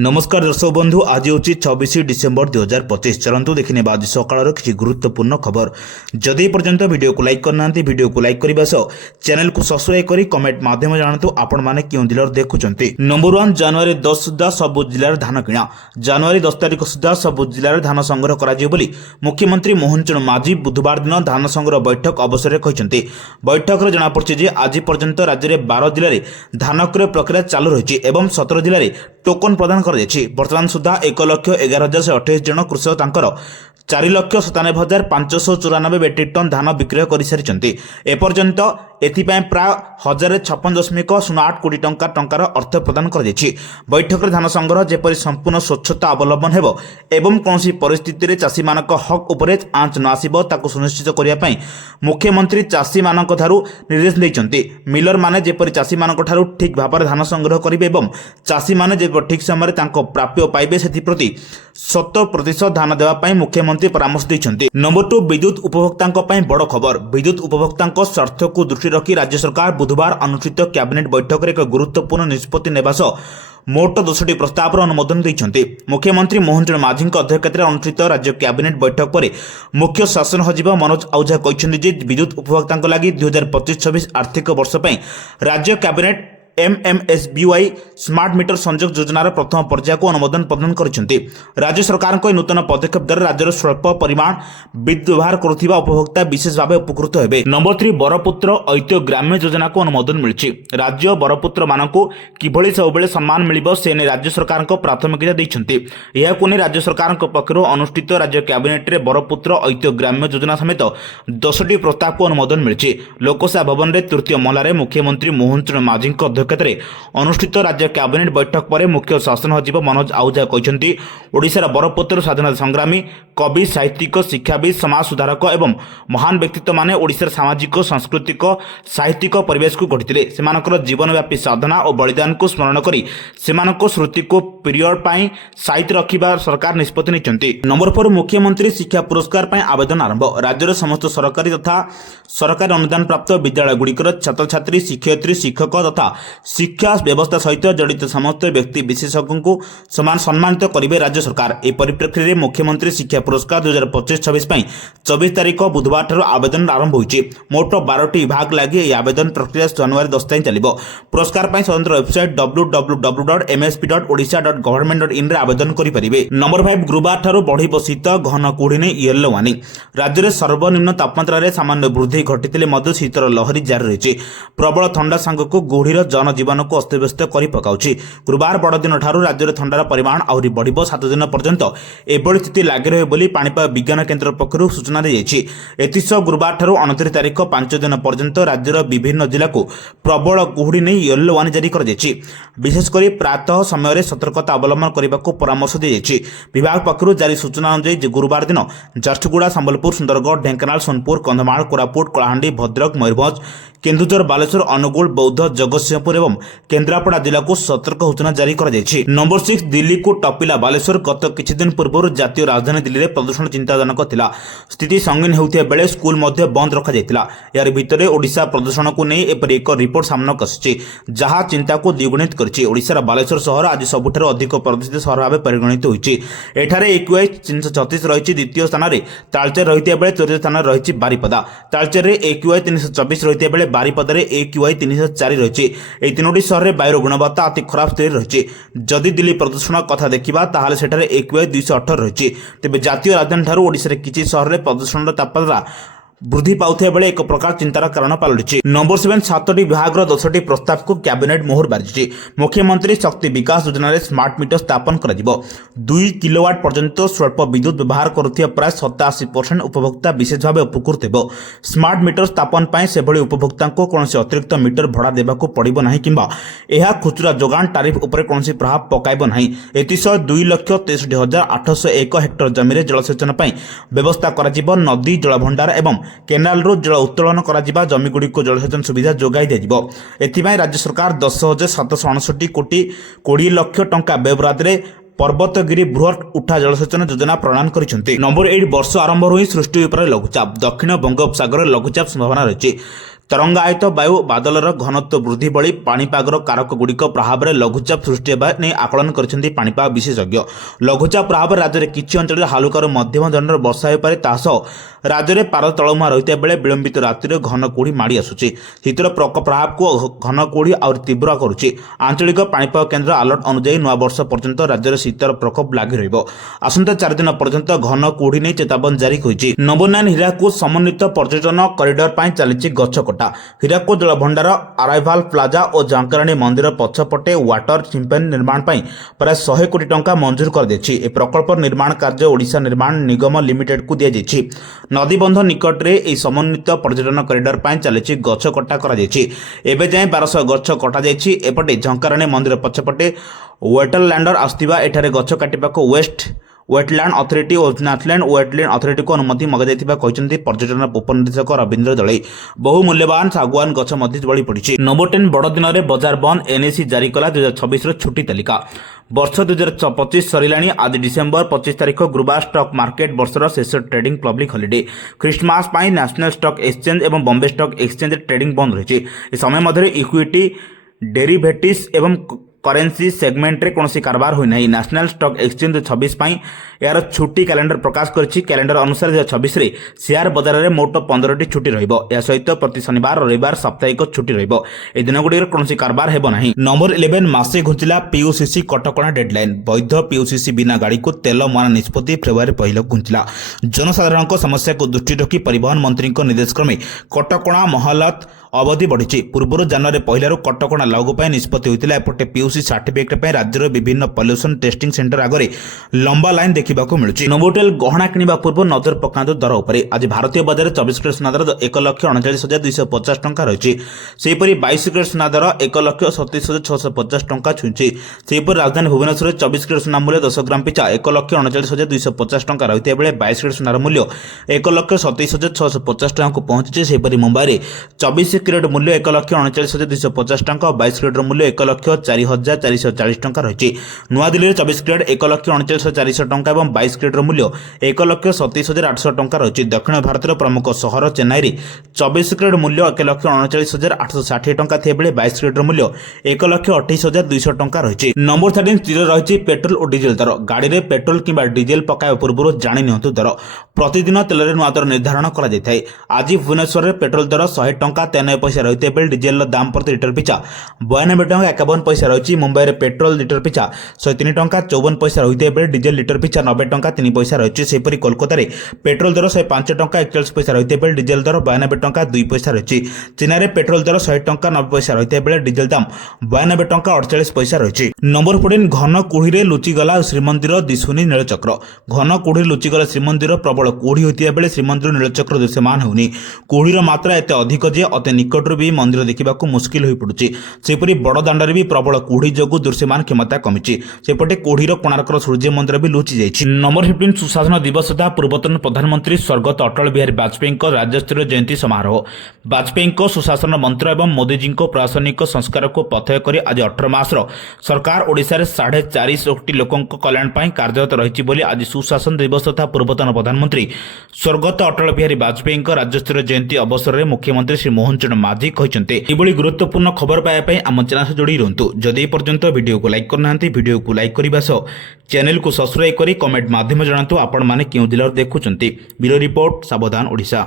नमस्कार दर्शक बंधु आज हूँ 26 डिसेम्बर 2025। चलतु देखने आज सकाल किसी गुरुत्वपूर्ण खबर। जदि पर्यंत वीडियो को लाइक करना वीडियो को लाइक करने सह चैनल को सब्सक्राइब कर कमेंट माध्यम जानतु आपण मैंने क्यों जिले देखुं। नंबर 1 जनवरी 10 सुधा सबु जिले धान किणा। जनवरी 10 तारिख सुधा सबु जिले धान संग्रह कर मुख्यमंत्री मोहन चरण माझी बुधवार दिन धान संग्रह बैठक अवसर में बैठक में जमापड़ी आज पर्यंत राज्य में 12 जिले में धान क्रय प्रक्रिया चालू रही और 17 जिले में टोकन प्रदान वर्तमान सुधा 1,11,128 जन कृषक तांकर 4,97,594 मेट्रिक टन धान विक्रय कर सारी एपर्यंत एथिपाई प्राय 1,056.08 कोटी टंकार अर्थ प्रदान कर बैठक में धान संग्रह जेपरी संपूर्ण स्वच्छता अवलंबन हेबो एवं कौन परिस्थिति रे चाषी मानक हक उपरे आंच न आसिबो ताकु सुनिश्चित करने मुख्यमंत्री चाषी मानक थारु निर्देश देइचंती। मिलर माने जेपरी चाषी मानक थारु ठीक भाव में धान संग्रह करिवे एवं चाषी माने जेपरी ठीक समय तांको प्राप्य पाइबे सेति प्रति 100% धान देवा पई मुख्यमंत्री परामर्श देइचंती। नंबर 2 विद्युत उपभोक्तांको पई बड़ खबर। विद्युत उपभोक्तांको स्वार्थ को दृष्टि रखी राज्य सरकार बुधवार अनुष्ठित कैबिनेट बैठक में एक गुरुत्वपूर्ण निष्पत्ति नेबा सह मोट 10टी प्रस्ताव अनुमोदन देइछंती। मुख्यमंत्री मोहन चरण माझी अध्यक्षतार अनुष्ठित राज्य कैबिनेट बैठक पर मुख्य शासन सचिव मनोज आहुजा कहते जे विद्युत उपभोक्तांको लागि 2025-26 आर्थिक वर्ष पई राज्य कैबिनेट MMSBY स्मार्ट मीटर संजोग योजनार प्रथम पर्याय को अनुमोदन प्रदान करिसेंती। राज्य सरकार को नूतन पदक्षेप द्वारा राज्यर स्वल्प परिमाण विद्युत व्यवहार करुथिबा उपभोक्ता विशेष भाव उपकृत हेबे। नंबर 3 बरपुत्र ऐतिह्य ग्राम्य योजना को अनुमोदन मिलछि। राज्य बरपुत्र मानकु किभଳି सबुबेले सम्मान मिलिबो सेने राज्य सरकार को प्राथमिकता दैछंती। एहाकु नै राज्य सरकार पक्षरु अनुष्ठित राज्य कैबिनेट रे बरपुत्र ऐतिह्य ग्राम्य योजना समेत 10टी प्रस्ताव को अनुमोदन मिलछि। लोकसेवा भवन रे तृतीय महलारे मुख्यमंत्री मोहन चरण माझी अनुष्ठित राज्य कैबिनेट बैठक पर मुख्य शासन सचिव मनोज आहुजा कहते ओडिशार बरपुत्र स्वाधीनता संग्रामी कवि साहित्यिक शिक्षाविद समाज सुधारक एवं महान व्यक्तित्व माने ओडिशार सामाजिक सांस्कृतिक साहित्यिक परिवेश को गढ़ी सेमानकर जीवनव्यापी साधना और बलिदान को स्मरण करी सेमानक स्मृति को पीरियड पाई साहित्य रखिबा सरकार निष्पत्ति नेइचंती। नंबर 4 मुख्यमंत्री शिक्षा पुरस्कार पाई आवेदन आरंभ। राज्यर समस्त सरकारी तथा सरकारी अनुदान प्राप्त विद्यालय गुड़िकर छात्र छात्री शिक्षयित्री शिक्षक तथा शिक्षा व्यवस्था सहित जड़ित समस्त व्यक्ति विशेषज्ञों को समान सम्मानित करेंगे राज्य सरकार। ए परिप्रेक्षी में मुख्यमंत्री शिक्षा पुरस्कार 2025-26 24 तारिख बुधवार ठार आवेदन आरंभ होइछि। मोट 12टी विभाग लगी आवेदन प्रक्रिया जनवरी 10 तारिख चलिबो। पुरस्कार पाई स्वतंत्र वेबसाइट www.msp.odisha.government.in रे आवेदन करि परिबे। नंबर 5 गुरुवार ठार बढ़िबो शीत घन कुहुडी नै येलो वार्निंग। राज्य में सर्वनिम्न तापमात्रा रे सामान्य वृद्धि घटितिले मध्य शीतर लहरी जारी रहिछि। प्रबल ठंडा सांगक गुहुडीर जनजीवन को अस्तव्यस्त कर पकाउछि। गुरुवार बड़दिन ठारू राज्य में ठंडार परिमाण आहरी बढ़िबो। 7 दिन पर्यंत एभली स्थिति लागि रहे बोली पाणीपाग विज्ञान केन्द्र पक्षरु सूचना दी जाइछि। एतिस गुरुवार ठारू 29 तारिख 5 दिन पर्यंत राज्यर विभिन्न जिला को प्रबल कुहुडी नै येलो वार्निंग जारी कर जाइछि। विशेषकर प्रातः समय सतर्कता अवलंबन करने को परामर्श दी जाइछि। विभाग पक्षरु जारी सूचना अनुसार गुरुवार दिन झारसुगुड़ा संबलपुर सुंदरगढ़ ढेंकानाल सोनपुर कंधमाल कोरापुट कलाहांडी भद्रक मयूरभंज केन्दुझर बालेश्वर अनुगुल बौद्ध जगतसिंहपुर एवं केन्द्रापड़ा जिला को सतर्क सूचना जारी कर जाइछि। नंबर 6 दिल्ली को टपिला बालेश्वर गत किछि दिन पूर्व जातीय राजधानी दिल्ली में प्रदूषण चिंताजनक थिला। स्थिति संगीन हेउथिया बेले स्कूल मध्य बंद रखा जाइतिला। यार भितरे ओडिशा प्रदूषण को नहीं एपरि एक रिपोर्ट सामना आछि जहां चिंता को द्विगुणित करछि। ओडिशार बालेश्वर शहर आज सबुठारु अधिक प्रदूषित शहर भाव परिगणित होइछि। एठारे AQI 336 रहिछि। द्वितीय स्थान रे तालचेर रहितिया बेले तृतीय स्थान रहिछि बारिपदा। तालचेर रे AQI 324 रहितिया बेले बारिपदा रे AQI 304 रहिछि। एई तीनोटी शहर रे वायुर गुणवत्ता अति खराब स्थिति रहिछि। जदि दिल्ली प्रदूषण कथा देखिबा ताहाले सेठारे AQI 218 रहिछि। तेबे जातीय राजधानी ठारू ओडिसा रे किछि शहर रे प्रदूषण तापमात्रा वृद्धि पाउथिया बेले एक प्रकार चिंतार कारण पलटिछि। नंबर 7 7टी विभाग 10टी प्रस्ताव को कैबिनेट मोहर बारिछि। मुख्यमंत्री शक्ति विकास योजना रे स्मार्ट मीटर स्थापन कर 2 किलोवाट पर्यंत स्वल्प विद्युत व्यवहार करुथिया प्राय 87% उपभोक्ता विशेष भाव उपकृत हेबो। स्मार्ट मीटर स्थापन पाई से भली उपभोक्ता को कोनोसी अतिरिक्त मीटर भड़ा देबाको पड़िबो नाही किंबा एहा खुचरा जोगान टारिफ उपरे कोनोसी प्रभाव पकाइबो नाही। एतिसय 2,63,801 हेक्टर जमी रे जलसेचन पाई व्यवस्था करा जिवो। नदी जलभंडार एवं केनाल रो जल उत्तोलन करा जिबा जमी गुडी को जलसेचन सुविधा जोगाई दिजिबो। एथिबाई राज्य सरकार 10,769 कोटी 20 लाख टंका व्यवहार रे पर्वतगिरी बृहत उठा जलसेचन योजना प्रणान करिसेंती। नंबर 8 वर्ष आरंभ होई सृष्टि उपर लघुचाप। दक्षिण बंगोपसागर लघुचाप संभावना रहिछि। ତରଙ୍ଗାୟିତ ବାୟୁ ବାଦଲର ଘନତ୍ୱ ବୃଦ୍ଧି ଭଳି ପାଣିପାଗର କାରକଗୁଡ଼ିକ ପ୍ରଭାବରେ ଲଘୁଚାପ ସୃଷ୍ଟି ହେବା ନେଇ ଆକଳନ କରିଛନ୍ତି ପାଣିପାଗ ବିଶେଷଜ୍ଞ। ଲଘୁଚାପ ପ୍ରଭାବରେ ରାଜ୍ୟରେ କିଛି ଅଞ୍ଚଳରେ ହାଲୁକାରୁ ମଧ୍ୟମ ଧରଣର ବର୍ଷା ହୋଇପାରେ। ତାହା ସହ ରାଜ୍ୟରେ ପାର ତଳମୁହାଁ ରହିଥିବା ବେଳେ ବିଳମ୍ବିତ ରାତିରେ ଘନ କୁହୁଡ଼ି ମାଡ଼ି ଆସୁଛି। ଶୀତର ପ୍ରଭାବକୁ ଘନ କୁହୁଡ଼ି ଆହୁରି ତୀବ୍ର କରୁଛି। ଆଞ୍ଚଳିକ ପାଣିପାଗ କେନ୍ଦ୍ର ଆଲର୍ଟ ଅନୁଯାୟୀ ନୂଆବର୍ଷ ପର୍ଯ୍ୟନ୍ତ ରାଜ୍ୟରେ ଶୀତର ପ୍ରକୋପ ଲାଗି ରହିବ। ଆସନ୍ତା 4 ଦିନ ପର୍ଯ୍ୟନ୍ତ ଘନ କୁହୁଡ଼ି ନେଇ ଚେତାବନୀ ଜାରି ହୋଇଛି। ନବୋନ୍ନୟନ ହୀରାକୁଦ ସମନ୍ୱିତ ପର୍ଯ୍ୟଟନ କରିଡର ପାଇଁ ଚାଲିଛି ଗଛ କଟା। ହୀରାକୁଦ ଜଳଭଣ୍ଡାର, ଆରାଇଭାଲ ପ୍ଲାଜା ଓ ଝଙ୍କରାଣୀ ମନ୍ଦିର ପଛପଟେ ୱାଟର ଚିମ୍ପେନ୍ ନିର୍ମାଣ ପାଇଁ ପ୍ରାୟ 100 କୋଟି ଟଙ୍କା ମଞ୍ଜୁର କରାଯାଇଛି। ଏହି ପ୍ରକଳ୍ପର ନିର୍ମାଣ କାର୍ଯ୍ୟ ଓଡ଼ିଶା ନିର୍ମାଣ ନିଗମ ଲିମିଟେଡ୍କୁ ଦିଆଯାଇଛି। ନଦୀବନ୍ଧ ନିକଟରେ ଏହି ସମନ୍ୱିତ ପର୍ଯ୍ୟଟନ କରିଡର ପାଇଁ ଚାଲିଛି ଗଛ କଟା କରାଯାଇଛି। ଏବେ ଯାଏଁ 1200 ଗଛ କଟାଯାଇଛି। ଏପଟେ ଝଙ୍କରାଣୀ ମନ୍ଦିର ପଛପଟେ ୱେଟରଲ୍ୟାଣ୍ଡର ଆସୁଥିବା ଏଠାରେ ଗଛ କାଟିବାକୁ ୱେଟଲ୍ୟାଣ୍ଡ ଅଥରିଟି ଓ ନ୍ୟାସନାଲ ୱେଟଲ୍ୟାଣ୍ଡ ଅଥରିଟିକୁ ଅନୁମତି ମଗାଯାଇଥିବା କହିଛନ୍ତି ପର୍ଯ୍ୟଟନ ଉପନିର୍ଦ୍ଦେଶକ ରବୀନ୍ଦ୍ର ଦଳେଇ। ବହୁ ମୂଲ୍ୟବାନ ଶାଗୁଆନ ଗଛ ମଧ୍ୟ ବଳି ପଡ଼ିଛି। ନୋଭୋଟେଲ୍ ବଡ଼ଦିନରେ ବଜାର ବନ୍ଦ, ଏନ୍ଏସି ଜାରି କଲା 2026ର ଛୁଟି ତାଲିକା। ବର୍ଷ 2025 ସରିଲାଣି। ଆଜି ଡିସେମ୍ବର 25 ତାରିଖ ଗୁରୁବାର ଷ୍ଟକ୍ ମାର୍କେଟ ବର୍ଷର ଶେଷ ଟ୍ରେଡିଂ ପବ୍ଲିକ୍ ହଲିଡେ। ଖ୍ରୀଷ୍ଟମାସ ପାଇଁ ନ୍ୟାସନାଲ ଷ୍ଟକ୍ ଏକ୍ସଚେଞ୍ଜ ଏବଂ ବମ୍ବେ ଷ୍ଟକ୍ ଏକ୍ସଚେଞ୍ଜରେ ଟ୍ରେଡିଂ ବନ୍ଦ ରହିଛି। ଏ ସମୟ ମଧ୍ୟରେ ଇକ୍ୱିଟି, ଡେରିଭେଟିଭ୍ସ ଏବଂ କରେନ୍ସି ସେଗମେଣ୍ଟରେ କୌଣସି କାରବାର ହୋଇନାହିଁ। ନ୍ୟାସନାଲ ଷ୍ଟକ୍ ଏକ୍ସଚେଞ୍ଜ 26 ପାଇଁ ଏହାର ଛୁଟି କ୍ୟାଲେଣ୍ଡର ପ୍ରକାଶ କରିଛି। କ୍ୟାଲେଣ୍ଡର ଅନୁସାରେ 2026ରେ ସେୟାର ବଜାରରେ ମୋଟ 15ଟି ଛୁଟି ରହିବ। ଏହା ସହିତ ପ୍ରତି ଶନିବାର ରବିବାର ସାପ୍ତାହିକ ଛୁଟି ରହିବ। ଏହି ଦିନଗୁଡ଼ିକରେ କୌଣସି କାରବାର ହେବ ନାହିଁ। ନମ୍ବର 11 ମାସେ ଘୁଞ୍ଚିଲା ପିୟୁସିସି କଟକଣା ଡେଡ୍ଲାଇନ୍। ବୈଧ ପିୟୁସିସି ବିନା ଗାଡ଼ିକୁ ତେଲ ମୁହାଣ ନିଷ୍ପତ୍ତି ଫେବୃଆରୀ 1 ଘୁଞ୍ଚିଲା। ଜନସାଧାରଣଙ୍କ ସମସ୍ୟାକୁ ଦୃଷ୍ଟିରେ ରଖି ପରିବହନ ମନ୍ତ୍ରୀଙ୍କ ନିର୍ଦ୍ଦେଶ କ୍ରମେ କଟକଣା ମହଲତ ଅବଧି ବଢ଼ିଛି। ପୂର୍ବରୁ ଜାନୁଆରୀ 1ରୁ କଟକଣା ଲାଗୁ ପାଇଁ ନିଷ୍ପତ୍ତି ହୋଇଥିଲା। ଏପଟେ ପିୟୁସି ସାର୍ଟିଫିକେଟ୍ ପାଇଁ ରାଜ୍ୟର ବିଭିନ୍ନ ପଲ୍ୟୁସନ ଟେଷ୍ଟିଂ ସେଣ୍ଟର ଆଗରେ ଲମ୍ବା ଲାଇନ୍ ଦେଖିବାକୁ ମିଳୁଛି। ନୋଭୋଟେଲ୍ ଗହଣା କିଣିବା ପୂର୍ବରୁ ନଜର ପକାନ୍ତୁ ଦର ଉପରେ। ଆଜି ଭାରତୀୟ ବଜାରରେ 24 କ୍ୟାରେଟ୍ ସୁନା ଦର 1,39,250 ଟଙ୍କା ରହିଛି। ସେହିପରି 22 କ୍ୟାରେଟ୍ ସୁନା ଦର 1,37,650 ଟଙ୍କା ଛୁଇଁଛି। ସେହିପରି ରାଜଧାନୀ ଭୁବନେଶ୍ୱରରେ 24 କ୍ୟାରେଟ୍ ସୁନା ମୂଲ୍ୟ 10 ଗ୍ରାମ ପିଛା 1,39,250 ଟଙ୍କା ରହିଥିବା ବେଳେ 22 କ୍ୟାରେଟ୍ ସୁନାର ମୂଲ୍ୟ 1,27,650 ଟଙ୍କାକୁ ପହଞ୍ଚିଛି। ସେହିପରି ମୁମ୍ବାଇରେ 24 କ୍ୟାରେଟ୍ ମୂଲ୍ୟ 1,39,250 ଟଙ୍କା ଓ 22 କ୍ୟାରେଟ୍ର ମୂଲ୍ୟ 1,04,440 ଟଙ୍କା ରହିଛି। ନୂଆଦିଲ୍ଲୀରେ 24 କ୍ୟାରେଟ୍ 1,39,400 ଟଙ୍କା ଏବଂ 22 କ୍ୟାରେଟ୍ର ମୂଲ୍ୟ 1,27,800 ଟଙ୍କା ରହିଛି। ଦକ୍ଷିଣ ଭାରତର ପ୍ରମୁଖ ସହର ଚେନ୍ନାଇରେ 24 କ୍ୟାରେଟ୍ ମୂଲ୍ୟ 1,39,860 ଟଙ୍କା ଥିବାବେଳେ 22 କ୍ୟାରେଟ୍ର ମୂଲ୍ୟ 1,28,200 ଟଙ୍କା ରହିଛି। ନମ୍ବର 13 ସ୍ଥିର ରହିଛି ପେଟ୍ରୋଲ ଓ ଡିଜେଲ ଦର। ଗାଡ଼ିରେ ପେଟ୍ରୋଲ କିମ୍ବା ଡିଜେଲ ପକାଇବା ପୂର୍ବରୁ ଜାଣି ନିଅନ୍ତୁ ଦର। ପ୍ରତିଦିନ ତେଲରେ ନୂଆ ଦର ନିର୍ଦ୍ଧାରଣ କରାଯାଇଥାଏ। ଆଜି ଭୁବନେଶ୍ୱରରେ ପେଟ୍ରୋଲ ଦର 100 ଟଙ୍କା 93 ପଇସା ରହିଥିବା ବେଳେ ଡିଜେଲର ଦାମ ପ୍ରତି ଲିଟର ପିଛା 92 ଟଙ୍କା 51 ପଇସା ରହିଛି। ମୁମ୍ବାଇରେ ପେଟ୍ରୋଲ ଲିଟର ପିଛା 103 ଟଙ୍କା 54 ପଇସା ରହିଥିବା ବେଳେ ଡିଜେଲ ଲିଟର ପିଛା 90 ଟଙ୍କା 3 ପଇସା ରହିଛି। ସେହିପରି କୋଲକାତାରେ ପେଟ୍ରୋଲ ଦର 105 ଟଙ୍କା 41 ପଇସା ରହିଥିବା ବେଳେ ଡିଜେଲ ଦର 92 ଟଙ୍କା 2 ପଇସା ରହିଛି। ଚୀନରେ ପେଟ୍ରୋଲ ଦର 100 ଟଙ୍କା 90 ପଇସା ରହିଥିବା ବେଳେ ଡିଜେଲ ଦାମ 92 ଟଙ୍କା 48 ପଇସା ରହିଛି। ନମ୍ବର 14 ଘନ କୁହୁଡ଼ିରେ ଲୁଚିଗଲା ଶ୍ରୀମନ୍ଦିର ଦିଶୁନି ନୀଳଚକ୍ର। ଘନ କୁହୁଡ଼ିରେ ଲୁଚିଗଲା ଶ୍ରୀମନ୍ଦିର। ପ୍ରବଳ କୁହୁଡ଼ି ହୋଇଥିବା ବେଳେ ଶ୍ରୀମନ୍ଦିର ନୀଳଚକ୍ର ଦୃଶ୍ୟମାନ ହେଉନି। କୁହୁଡ଼ିର ମାତ୍ରା ଏତେ ଅଧିକ ଯେ ଅତି ନିକଟରୁ ବି ମନ୍ଦିର ଦେଖିବାକୁ ମୁସ୍କିଲ ହୋଇପଡ଼ୁଛି। ସେହିପରି ବଡ଼ ଦାଣ୍ଡରେ ବି ପ୍ରବଳ କୁହୁଡ଼ି ଯୋଗୁଁ ଦୃଶ୍ୟମାନ କ୍ଷମତା କମିଛି। ସେପଟେ କୁହୁଡ଼ିର କୋଣାର୍କର ସୂର୍ଯ୍ୟ ମନ୍ଦିର ବି ଲୁଚି ଯାଇଛି। ନମ୍ବର 15 ସୁଶାସନ ଦିବସ ତଥା ପୂର୍ବତନ ପ୍ରଧାନମନ୍ତ୍ରୀ ସ୍ୱର୍ଗତ ଅଟଳ ବିହାରୀ ବାଜପେୟୀଙ୍କ ରାଜ୍ୟସ୍ତରୀୟ ଜୟନ୍ତୀ ସମାରୋହ। ବାଜପେୟୀଙ୍କ ସୁଶାସନ ମନ୍ତ୍ର ଏବଂ ମୋଦିଜୀଙ୍କ ପ୍ରଶାସନିକ ସଂସ୍କାରକୁ ପଥୟ କରି ଆଜି 18 ମାସର ସରକାର ଓଡ଼ିଶାରେ 4.5 କୋଟି ଲୋକଙ୍କ କଲ୍ୟାଣ ପାଇଁ କାର୍ଯ୍ୟରତ ରହିଛି ବୋଲି ଆଜି ସୁଶାସନ ଦିବସ ତଥା ପୂର୍ବତନ ପ୍ରଧାନମନ୍ତ୍ରୀ ସ୍ୱର୍ଗତ ଅଟଳ ବିହାରୀ ବାଜପେୟୀଙ୍କ ରାଜ୍ୟସ୍ତରୀୟ ଜୟନ୍ତୀ ଅବସରରେ ମୁଖ୍ୟମନ୍ତ୍ରୀ ଶ୍ରୀ ମୋହନ ଚରଣ ମାଝୀ କହିଛନ୍ତି। ଏଭଳି ଗୁରୁତ୍ୱପୂର୍ଣ୍ଣ ଖବର ପାଇବା ପାଇଁ ଆମ ଚ୍ୟାନେଲ ସହ ଯୋଡ଼ି ରୁହନ୍ତୁ। ଯଦି ଏପର୍ଯ୍ୟନ୍ତ ଭିଡ଼ିଓକୁ ଲାଇକ୍ କରିନାହାନ୍ତି ଭିଡ଼ିଓକୁ ଲାଇକ୍ କରିବା ସହ ଚ୍ୟାନେଲକୁ ସବସ୍କ୍ରାଇବ୍ କରି କମେଣ୍ଟ ମାଧ୍ୟମରେ ଜଣାନ୍ତୁ ଆପଣମାନେ କେଉଁ ଜିଲ୍ଲାରୁ ଦେଖୁଛନ୍ତି। ବ୍ୟୁରୋ ରିପୋର୍ଟ, ସାବଧାନ ଓଡ଼ିଶା।